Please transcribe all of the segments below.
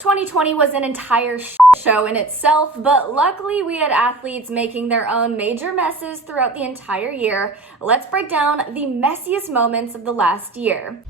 2020 was an entire show in itself, but luckily we had athletes making their own major messes throughout the entire year. Let's break down the messiest moments of the last year.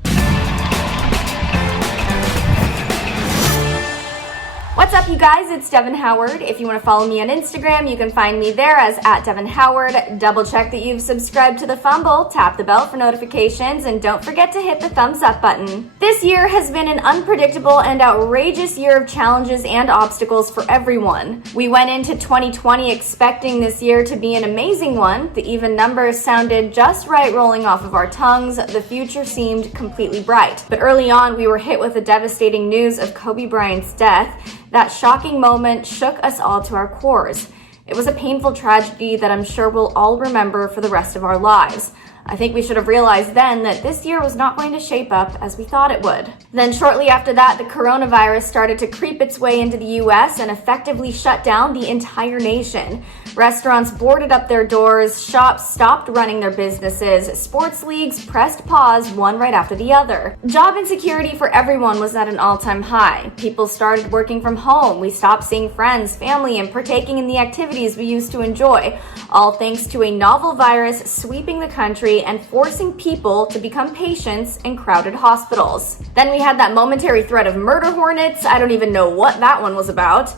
What's up, you guys? It's Devin Howard. If you want to follow me on Instagram, you can find me there as @DevinHoward. Double check that you've subscribed to the Fumble, tap the bell for notifications, and don't forget to hit the thumbs up button. This year has been an unpredictable and outrageous year of challenges and obstacles for everyone. We went into 2020 expecting this year to be an amazing one. The even numbers sounded just right rolling off of our tongues. The future seemed completely bright. But early on, we were hit with the devastating news of Kobe Bryant's death. That shocking moment shook us all to our cores. It was a painful tragedy that I'm sure we'll all remember for the rest of our lives. I think we should have realized then that this year was not going to shape up as we thought it would. Then shortly after that, the coronavirus started to creep its way into the US and effectively shut down the entire nation. Restaurants boarded up their doors, shops stopped running their businesses, sports leagues pressed pause one right after the other. Job insecurity for everyone was at an all-time high. People started working from home. We stopped seeing friends, family, and partaking in the activities we used to enjoy, all thanks to a novel virus sweeping the country and forcing people to become patients in crowded hospitals. Then we had that momentary threat of murder hornets. I don't even know what that one was about.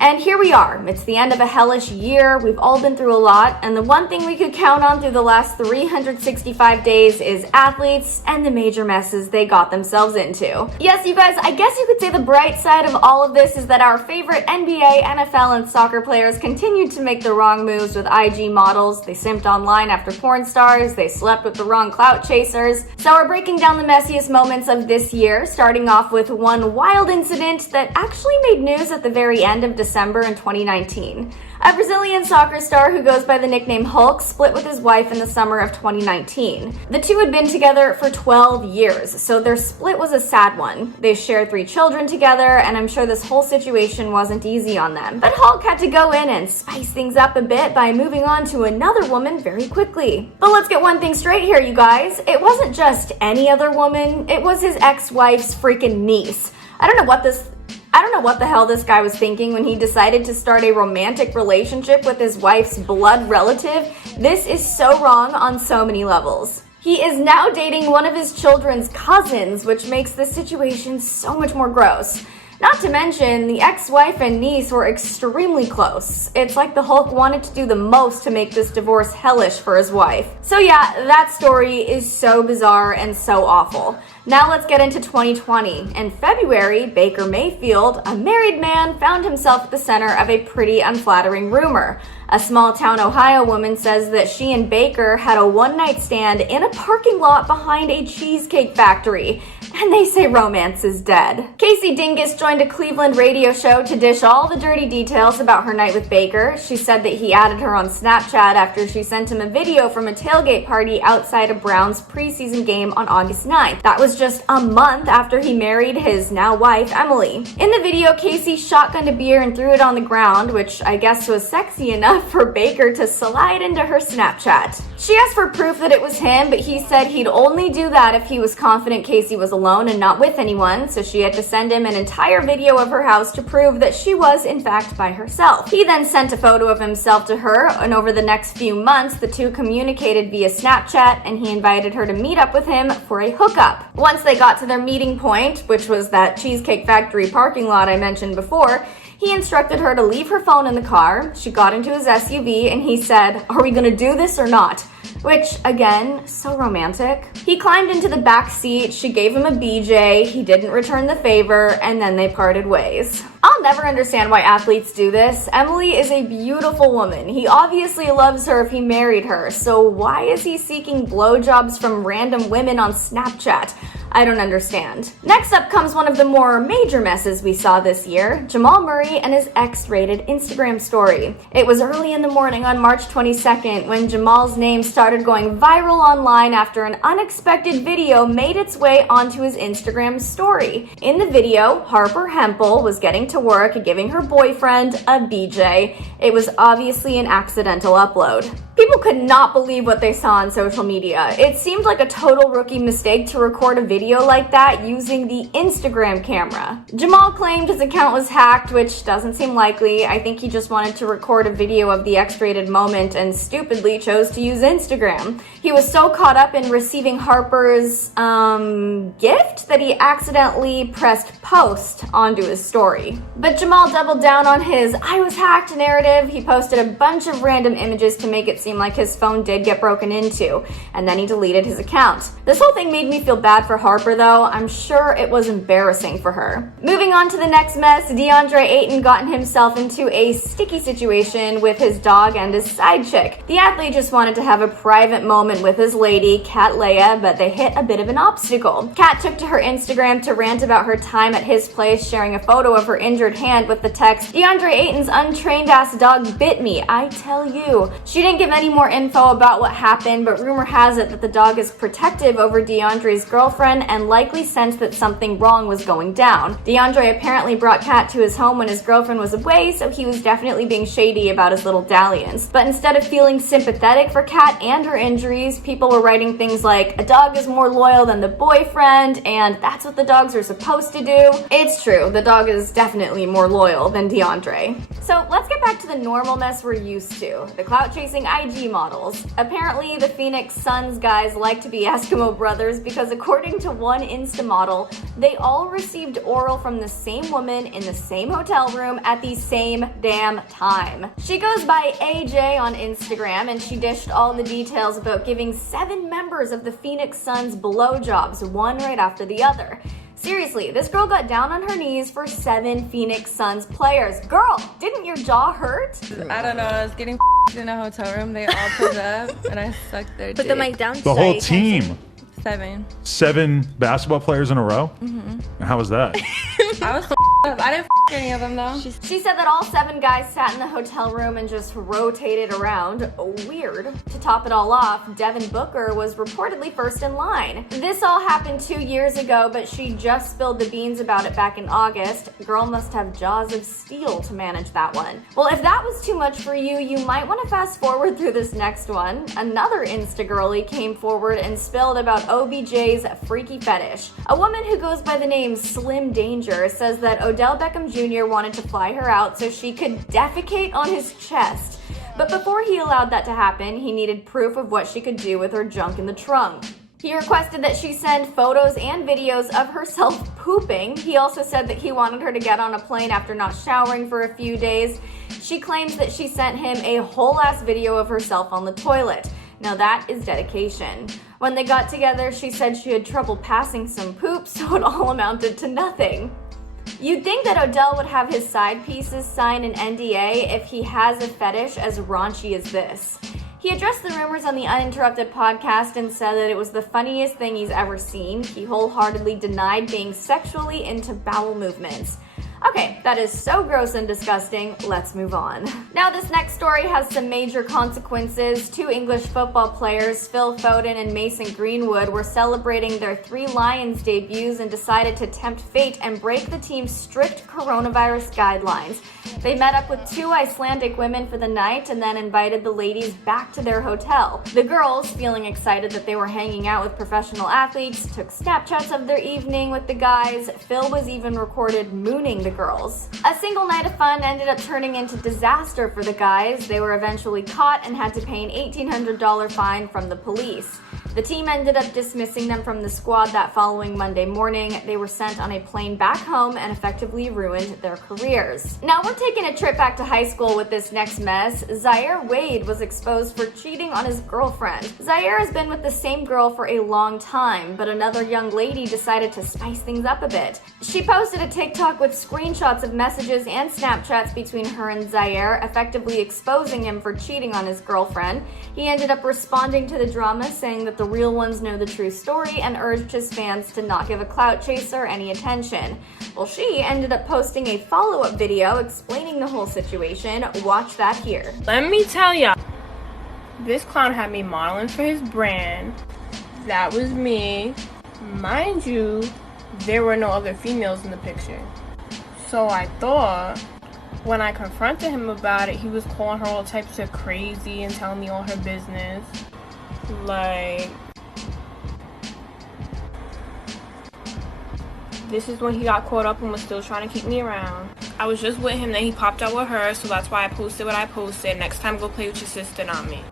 And here we are. It's the end of a hellish year. We've all been through a lot, and the one thing we could count on through the last 365 days is athletes and the major messes they got themselves into. Yes, you guys, I guess you could say the bright side of all of this is that our favorite NBA, NFL, and soccer players continued to make the wrong moves with IG models. They simped online after porn stars. They slept with the wrong clout chasers. So we're breaking down the messiest moments of this year, starting off with one wild incident that actually made news at the very end of December in 2019. A Brazilian soccer star who goes by the nickname Hulk split with his wife in the summer of 2019. The two had been together for 12 years, so their split was a sad one. They shared 3 children together, and I'm sure this whole situation wasn't easy on them. But Hulk had to go in and spice things up a bit by moving on to another woman very quickly. But let's get one thing straight here, you guys. It wasn't just any other woman, it was his ex-wife's freaking niece. I don't know what the hell this guy was thinking when he decided to start a romantic relationship with his wife's blood relative. This is so wrong on so many levels. He is now dating one of his children's cousins, which makes the situation so much more gross. Not to mention, the ex-wife and niece were extremely close. It's like the Hulk wanted to do the most to make this divorce hellish for his wife. So yeah, that story is so bizarre and so awful. Now let's get into 2020. In February, Baker Mayfield, a married man, found himself at the center of a pretty unflattering rumor. A small-town Ohio woman says that she and Baker had a one-night stand in a parking lot behind a cheesecake factory. And they say romance is dead. Casey Dingus joined a Cleveland radio show to dish all the dirty details about her night with Baker. She said that he added her on Snapchat after she sent him a video from a tailgate party outside a Browns preseason game on August 9th. That was just a month after he married his now wife, Emily. In the video, Casey shotgunned a beer and threw it on the ground, which I guess was sexy enough for Baker to slide into her Snapchat. She asked for proof that it was him, but he said he'd only do that if he was confident Casey was alone and not with anyone, so she had to send him an entire video of her house to prove that she was in fact by herself. He then sent a photo of himself to her, and over the next few months, the two communicated via Snapchat, and he invited her to meet up with him for a hookup. Once they got to their meeting point, which was that Cheesecake Factory parking lot I mentioned before, he instructed her to leave her phone in the car. She got into his SUV and he said, "Are we gonna do this or not?" Which, again, so romantic. He climbed into the back seat, she gave him a BJ, he didn't return the favor, and then they parted ways. I'll never understand why athletes do this. Emily is a beautiful woman. He obviously loves her if he married her, so why is he seeking blowjobs from random women on Snapchat? I don't understand. Next up comes one of the more major messes we saw this year, Jamal Murray and his X-rated Instagram story. It was early in the morning on March 22nd when Jamal's name started going viral online after an unexpected video made its way onto his Instagram story. In the video, Harper Hempel was getting to work giving her boyfriend a BJ. It was obviously an accidental upload. People could not believe what they saw on social media. It seemed like a total rookie mistake to record a video video like that using the Instagram camera. Jamal claimed his account was hacked, which doesn't seem likely. I think he just wanted to record a video of the X-rated moment and stupidly chose to use Instagram. He was so caught up in receiving Harper's gift that he accidentally pressed post onto his story. But Jamal doubled down on his "I was hacked" narrative. He posted a bunch of random images to make it seem like his phone did get broken into, and then he deleted his account. This whole thing made me feel bad for Harper though. I'm sure it was embarrassing for her. Moving on to the next mess, DeAndre Ayton got himself into a sticky situation with his dog and his side chick. The athlete just wanted to have a private moment with his lady, Cat Leia, but they hit a bit of an obstacle. Cat took to her Instagram to rant about her time at his place, sharing a photo of her injured hand with the text, "DeAndre Ayton's untrained ass dog bit me, I tell you." She didn't give any more info about what happened, but rumor has it that the dog is protective over DeAndre's girlfriend and likely sensed that something wrong was going down. DeAndre apparently brought Cat to his home when his girlfriend was away, so he was definitely being shady about his little dalliance. But instead of feeling sympathetic for Cat and her injuries, people were writing things like, "A dog is more loyal than the boyfriend," and "That's what the dogs are supposed to do." It's true, the dog is definitely more loyal than DeAndre. So let's get back to the normal mess we're used to, the clout-chasing IG models. Apparently, the Phoenix Suns guys like to be Eskimo brothers because according to one Insta model, they all received oral from the same woman in the same hotel room at the same damn time. She goes by AJ on Instagram, and she dished all the details about giving 7 members of the Phoenix Suns blowjobs, one right after the other. Seriously, this girl got down on her knees for 7 Phoenix Suns players. Girl, didn't your jaw hurt? I don't know, I was getting in a hotel room. They all pulled up and I sucked their dick. But then my downside. The whole team. 7. 7 basketball players in a row? Mm-hmm. How was that? I was up. I didn't any of them though. She said that all 7 guys sat in the hotel room and just rotated around. Weird. To top it all off, Devin Booker was reportedly first in line. This all happened 2 years ago, but she just spilled the beans about it back in August. Girl must have jaws of steel to manage that one. Well, if that was too much for you, you might want to fast forward through this next one. Another Insta girly came forward and spilled about OBJ's freaky fetish. A woman who goes by the name Slim Danger says that Odell Beckham Jr. wanted to fly her out so she could defecate on his chest. But before he allowed that to happen, he needed proof of what she could do with her junk in the trunk. He requested that she send photos and videos of herself pooping. He also said that he wanted her to get on a plane after not showering for a few days. She claims that she sent him a whole-ass video of herself on the toilet. Now that is dedication. When they got together, she said she had trouble passing some poop, so it all amounted to nothing. You'd think that Odell would have his side pieces sign an NDA if he has a fetish as raunchy as this. He addressed the rumors on the Uninterrupted podcast and said that it was the funniest thing he's ever seen. He wholeheartedly denied being sexually into bowel movements. Okay, that is so gross and disgusting. Let's move on. Now this next story has some major consequences. 2 English football players, Phil Foden and Mason Greenwood, were celebrating their 3 Lions debuts and decided to tempt fate and break the team's strict coronavirus guidelines. They met up with 2 Icelandic women for the night and then invited the ladies back to their hotel. The girls, feeling excited that they were hanging out with professional athletes, took Snapchats of their evening with the guys. Phil was even recorded mooning the girls. A single night of fun ended up turning into disaster for the guys. They were eventually caught and had to pay an $1,800 fine from the police. The team ended up dismissing them from the squad that following Monday morning. They were sent on a plane back home and effectively ruined their careers. Now we're taking a trip back to high school with this next mess. Zaire Wade was exposed for cheating on his girlfriend. Zaire has been with the same girl for a long time, but another young lady decided to spice things up a bit. She posted a TikTok with screenshots of messages and Snapchats between her and Zaire, effectively exposing him for cheating on his girlfriend. He ended up responding to the drama, saying that the real ones know the true story and urged his fans to not give a clout chaser any attention. Well, she ended up posting a follow-up video explaining the whole situation. Watch that here. Let me tell ya, this clown had me modeling for his brand. That was me. Mind you, there were no other females in the picture. So I thought, when I confronted him about it, he was calling her all types of crazy and telling me all her business. Like, This is when he got caught up and was still trying to keep me around. I was just with him, then he popped out with her, so that's why I posted what I posted. Next time, go play with your sister, not me.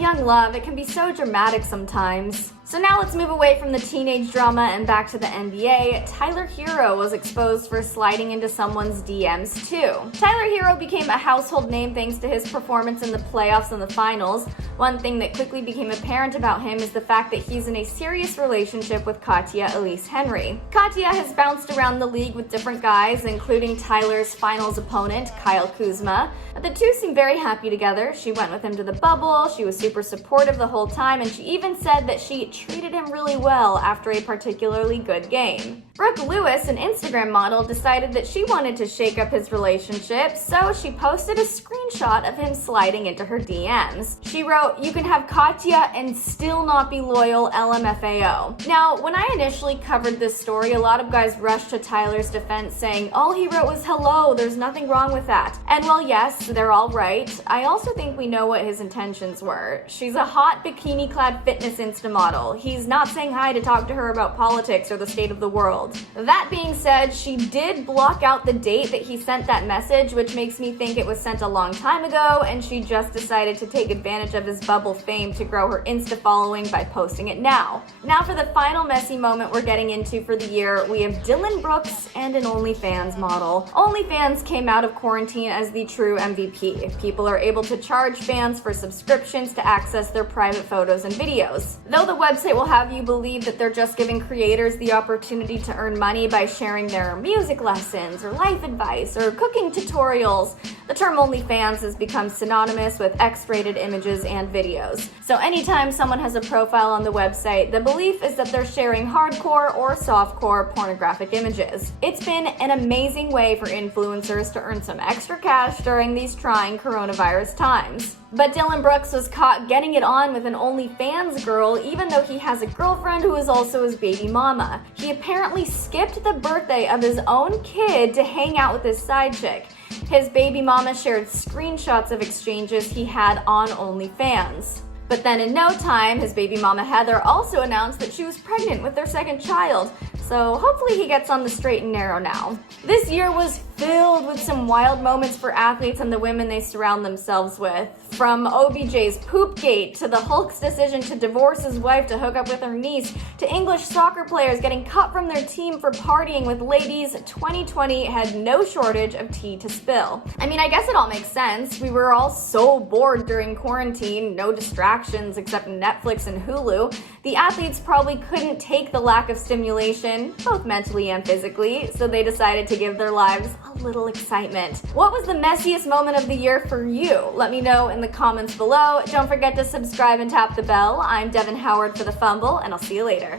Young love, it can be so dramatic sometimes. So now let's move away from the teenage drama and back to the NBA. Tyler Herro was exposed for sliding into someone's DMs too. Tyler Herro became a household name thanks to his performance in the playoffs and the finals. One thing that quickly became apparent about him is the fact that he's in a serious relationship with Katya Elise Henry. Katya has bounced around the league with different guys, including Tyler's finals opponent, Kyle Kuzma. The two seem very happy together. She went with him to the bubble, she was super supportive the whole time, and she even said that she treated him really well after a particularly good game. Brooke Lewis, an Instagram model, decided that she wanted to shake up his relationship, so she posted a screenshot of him sliding into her DMs. She wrote, "You can have Katya and still not be loyal, LMFAO." Now, when I initially covered this story, a lot of guys rushed to Tyler's defense saying, all he wrote was hello, there's nothing wrong with that. And while yes, they're all right, I also think we know what his intentions were. She's a hot bikini-clad fitness Insta model. He's not saying hi to talk to her about politics or the state of the world. That being said, she did block out the date that he sent that message, which makes me think it was sent a long time ago, and she just decided to take advantage of his bubble fame to grow her Insta following by posting it now. Now for the final messy moment we're getting into for the year, we have Dylan Brooks and an OnlyFans model. OnlyFans came out of quarantine as the true MVP. People are able to charge fans for subscriptions to access their private photos and videos. Though the website will have you believe that they're just giving creators the opportunity to earn money by sharing their music lessons or life advice or cooking tutorials, the term OnlyFans has become synonymous with X-rated images and videos. So anytime someone has a profile on the website, the belief is that they're sharing hardcore or softcore pornographic images. It's been an amazing way for influencers to earn some extra cash during these trying coronavirus times. But Dylan Brooks was caught getting it on with an OnlyFans girl, even though he has a girlfriend who is also his baby mama. He apparently skipped the birthday of his own kid to hang out with his side chick. His baby mama shared screenshots of exchanges he had on OnlyFans. But then in no time, his baby mama Heather also announced that she was pregnant with their second child. So hopefully he gets on the straight and narrow now. This year was filled with some wild moments for athletes and the women they surround themselves with. From OBJ's poopgate to the Hulk's decision to divorce his wife to hook up with her niece, to English soccer players getting cut from their team for partying with ladies, 2020 had no shortage of tea to spill. I mean, I guess it all makes sense. We were all so bored during quarantine, no distractions except Netflix and Hulu. The athletes probably couldn't take the lack of stimulation, both mentally and physically, so they decided to give their lives a little excitement. What was the messiest moment of the year for you? Let me know in the comments below. Don't forget to subscribe and tap the bell. I'm Devin Howard for The Fumble, and I'll see you later.